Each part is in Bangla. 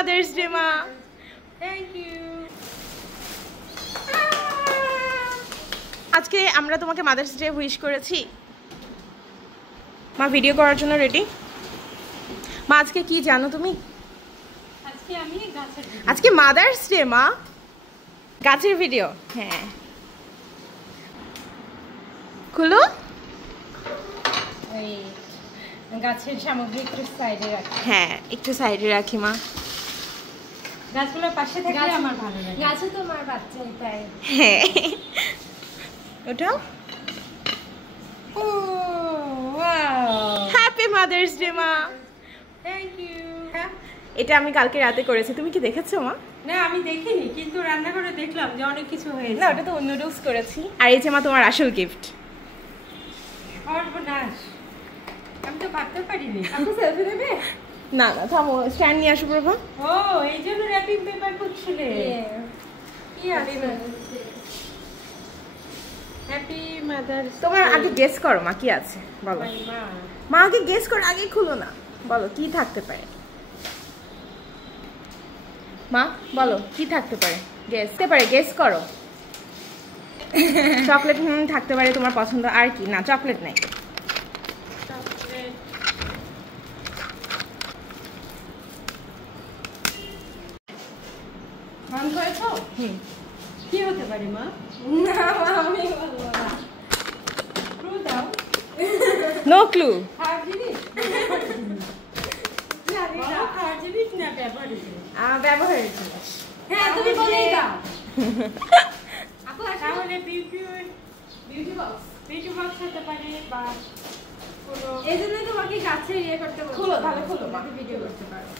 মাদার্স ডে মা। Thank you. আজকে আমরা তোমাকে মাদার্স ডে উইশ করেছি মা, ভিডিও করার জন্য রেডি। মা আজকে কি জানো তুমি? আজকে মাদার্স ডে মা, গাছের ভিডিও। হ্যাঁ খুলো। এই গাছের সামগ্রী একটু সাইডে রাখি। হ্যাঁ একটু সাইডে রাখি মা। গাছগুলোর পাশে থাকলে আমার ভালো লাগে। গাছে তোমার বাচ্চাই তাই। হ্যাঁ ওটাও। Oh wow, happy mother's day মা। Thank you. এটা আমি কালকে রাতে করেছি, তুমি কি দেখেছো মা? না আমি দেখিনি, কিন্তু রান্নাঘরে দেখলাম যে অনেক কিছু হয়েছে। না ওটা তো নুডলস করেছি। আর এই যে মা তোমার আসল গিফট। সর্বনাশ, আমি তো ভাবতে পারিনি। আপনি সেলফি নেবে? না না থামো, স্ট্যান্ড নিয়ে আসো প্রভা। ও এই জন্য র্যাপিং পেপার খুঁজছিলে। কি আছে? Happy mother's. তোমার আগে গেস করো মা কি আছে বলো। মা আগে গেস করো, আগে খুলো না। বলো কি থাকতে পারে মা, বলো কি থাকতে পারে। গেস করো। চকলেট থাকতে পারে তোমার পছন্দ। আর কি? না চকলেট নাই। মন করেছো? কি হতে পারে মা? না আমি বলবো না। ক্লু দাও। No clue. খারাপ জিনিস? জানি না, খারাপ জিনিস না ব্যবহারিক জিনিস। ব্যবহারের জিনিস। হ্যাঁ তুমি বলেই দাও। আপু তাহলে বিউটি বক্স হতে পারে, বা কোনো এই জন্য তোমাকে গাছে ইয়ে করতে বলবো। খুলো তাহলে, খুলো তোমাকে ভিডিও করতে পারো।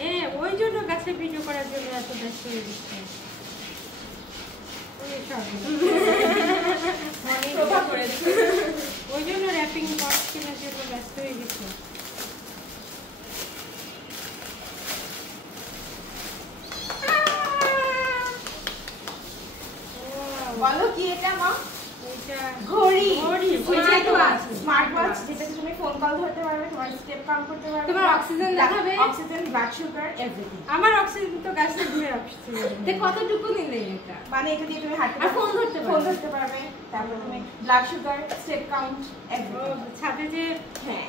হ্যাঁ ওই জন্য গাছে ভিডিও করার জন্য এত ব্যস্ত হয়ে গেছে। ওই জন্য র্যাপিং বক্স কেনার জন্য ব্যস্ত হয়ে গেছে। বলো কি এটা মা? এটা ঘড়ি। স্মার্ট ওয়াচ, যেটাতে তুমি ফোন কল ধরতে পারবে, তোমার স্টেপ কাউন্ট করতে পারবে, তোমার অক্সিজেন দেখাবে, অক্সিজেন, ব্লাড সুগার, এভরিথিং। আমার অক্সিজেন তো গাছের ঘুরে অক্সিজেন। দেখ কতটুকু নিলে এটা, মানে এটা দিয়ে তুমি হাঁটতে আর ফোন ধরতে পারবে, তারপর তুমি blood sugar, step count, everything. ছাদে যে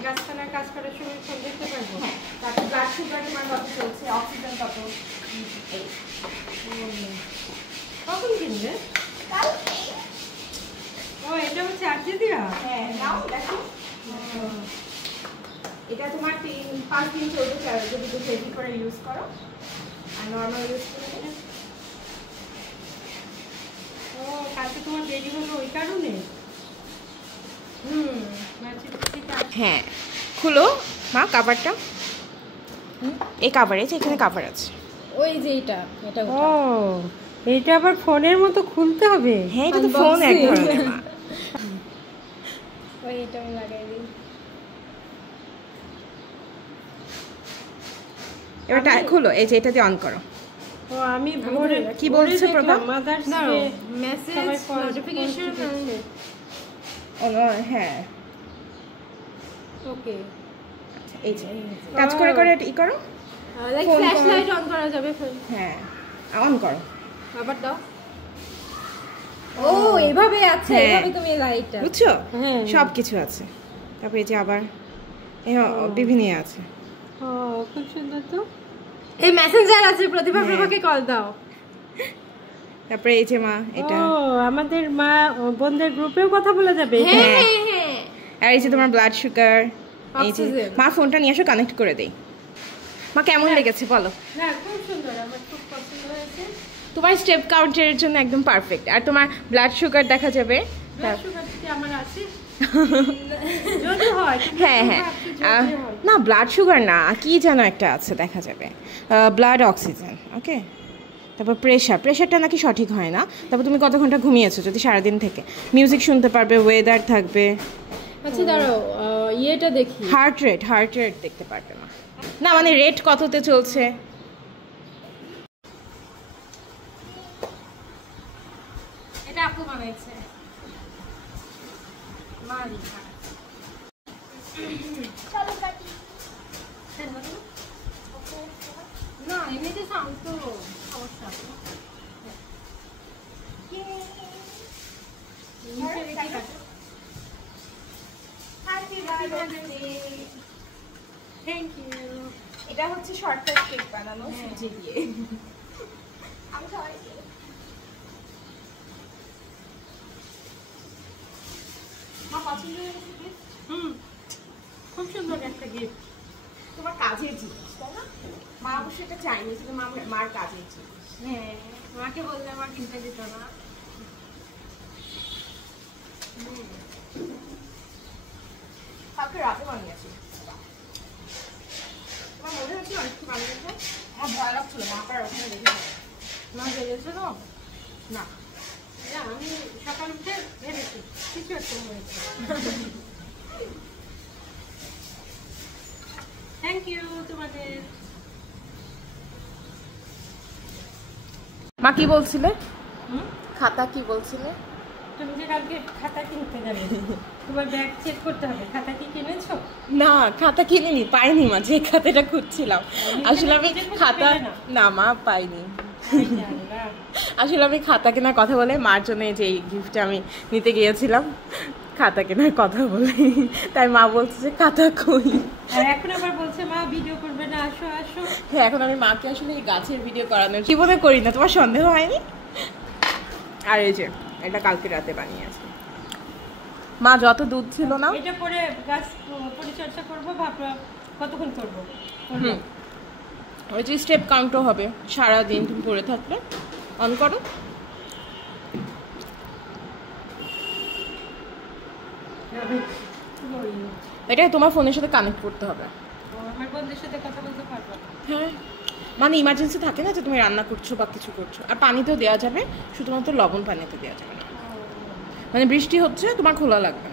গাছপালার কাজ করার সময় ফোন দেখতে পারবো। হ্যাঁ, তারপর ব্লাড সুগার তোমার কত চলছে, অক্সিজেন কত। কখন কিনবে? ও এটা হচ্ছে চার্জে দেওয়া? হ্যাঁ নাও দেখো। এটা তোমার 5 দিন চলবে যদি তুমি হেভি করে ইউজ করো, আর নরমাল ইউজ করলে। ও কালকে তোমার দেরি হলো ওই কারণে? হ্যাঁ খুলো মা কাভারটা। এই কাভার আছে, এখানে কাভার আছে। ওই যে এটা ও এটা আবার ফোনের মতো খুলতে হবে? হ্যাঁ এটা তো ফোন এক ধরনের মা। ওই এটা আমি লাগাই দিই। এবারটা খুলো, এই যে এটা দিয়ে অন করো। ও আমি ভোরে কি বলছো Prabha? Mother's Day message notification. ও হ্যাঁ ওকে, এই যে টাচ করে এটা ই করো। লাইক ফ্ল্যাশ লাইট অন করা যাবে? হ্যাঁ অন করো। আবার দাও। ও এভাবে আছে, এভাবে তুমি লাইটটা বুঝছো? হ্যাঁ সব কিছু আছে। তারপর এই যে আবার বিভিন্ন আছে। ও খুব সুন্দর তো। এই মেসেঞ্জার আছে, প্রতিভা প্রভাকে কল দাও। তারপরে এই যে মা এটা, ও আমাদের মা বোনদের গ্রুপেও কথা বলা যাবে। হ্যাঁ হ্যাঁ। আর এই যে তোমার ব্লাড সুগার। এই যে মা ফোনটা নিয়ে এসো, কানেক্ট করে দেই। মা কেমন লেগেছে বলো? না খুব সুন্দর, আমার খুব পছন্দ হয়েছে। তোমার স্টেপ কাউন্টের জন্য একদম পারফেক্ট। আর তোমার ব্লাড সুগার দেখা যাবে। ব্লাড সুগার কি আমার আছে? যদি হয় হ্যাঁ হ্যাঁ, না ব্লাড সুগার না, কি যেন একটা আছে দেখা যাবে। ব্লাড অক্সিজেন, ওকে। তারপর প্রেশারটা নাকি সঠিক হয় না। তারপর তুমি কত ঘন্টা ঘুমিয়েছো যদি সারাদিন থেকে, মিউজিক শুনতে পারবে, ওয়েদার থাকবে। আচ্ছা দাঁড়াও, ইয়েটা দেখি। হার্ট রেট দেখতে পারবে না। না মানে রেট কততে চলছে। এটা আপু বানাইছে, মা লিখা। চলো কাটি। না এমনিতে সাউন্ড তো সমস্যা থ্যাংক ইউ। এটা হচ্ছে শর্টকাট কেক বানানো সুজি দিয়ে। আমি সবাই মা পছন্দ হয়েছে গিফট? খুব সুন্দর একটা গিফট। তোমার কাজের জিনিস তাই না? মা অবশ্য এটা চাইনি, শুধু মার কাজের জিনিস। হ্যাঁ, মাকে বললে আমার কিনতে দিত না। কালকে রাতে বানিয়েছি। তোমার মনে হচ্ছিল একটু বানিয়েছে? আমার ভয় লাগছিল মা আবার ওখানে দেখে মা ভেবেছিল না। আমি সকাল উঠে ভেবেছি কিছু একটা হয়েছে। থ্যাংক ইউ তোমাদের। মা কি বলছিলে? খাতা কি বলছিলে? তুমি যে কালকে খাতা কিনতে যাবে, তোমার ব্যাগ চেক করতে হবে, খাতা কি কিনেছো? না, খাতা কিনিনি, পাইনি মা, যে খাতাটা খুঁজছিলাম। আসলে আমি খাতা না মা পাইনি। আসলে আমি খাতা কেনার কথা বলে মার জন্য যে গিফটটা আমি নিতে গিয়েছিলাম, খাতা কেনার কথা বলে, তাই মা বলছে যে খাতা কই। আর এখন আবার বলছে মা ভিডিও করবে না, আসো আসো। হ্যাঁ, এখন আমি মাকে আসলে এই গাছের ভিডিও করানোর জীবনে করি না, তোমার সন্দেহ হয়নি? আর এই যে এটা কালকে রাতে বানিয়েছি মা, যত দুধ ছিল না। এটা পরে গাছ পরিচর্যা করবো, ভাবলাম কতক্ষণ করবো। ওই যে স্টেপ কাউন্টও হবে সারাদিন তুমি পড়ে থাকলে। অন করো। এটা তোমার ফোনের সাথে কানেক্ট করতে হবে। আমার বন্ধুদের সাথে কথা বলতে পারবো? হ্যাঁ, মানে ইমার্জেন্সি থাকে না যে তুমি রান্না করছো বা কিছু করছো। আর পানিতেও দেওয়া যাবে, শুধুমাত্র লবণ পানিতে দেওয়া যাবে না। মানে বৃষ্টি হচ্ছে, তোমার খোলা লাগবে না।